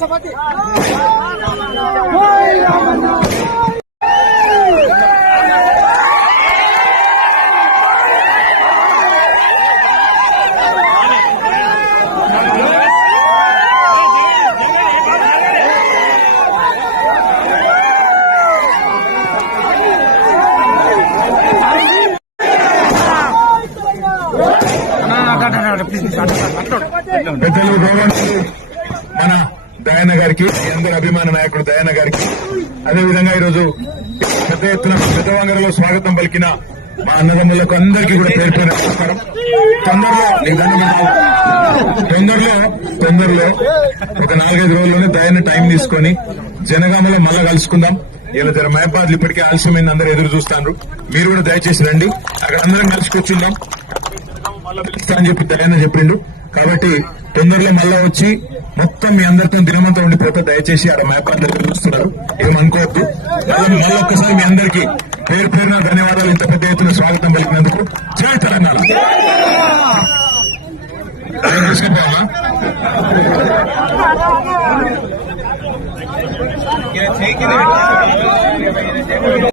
సపతి పెద్దలు గౌరవనీయులు మన దయాన్న గారికి, అందరి అభిమాన నాయకుడు దయాన్న గారికి, అదేవిధంగా ఈరోజు పెద్ద ఎత్తున పెద్దవంగరలో స్వాగతం పలికిన మా అన్నదమ్ములకు అందరికీ కూడా పేరు పేరు నమస్కారం. తొందరలో ఒక 4-5 రోజుల్లోనే దయాన్న టైం తీసుకొని జనగామలో మళ్ళా కలుసుకుందాం. ఇలా జర మహబాద్లు ఇప్పటికే ఆలస్యమైంది, అందరూ ఎదురు చూస్తాను. మీరు కూడా దయచేసి రండి, అక్కడ అందరం కలిసి కూర్చుందాం. మళ్ళా పిలుస్తా అని చెప్పి దయాన్న చెప్పిండు. కాబట్టి తొందరలో మళ్ళా వచ్చి మొత్తం మీ అందరితో దినమంతా ఉండిపోతే దయచేసి ఆడ మహబాద్ చూస్తున్నారు, ఏమనుకోవద్దు. మళ్ళీ ఒక్కసారి మీ అందరికీ పేరు పేరున ధన్యవాదాలు. ఇంత పెద్ద ఎత్తున స్వాగతం పలికినందుకు జై తెలంగాణ. తీసుకుపోవాలా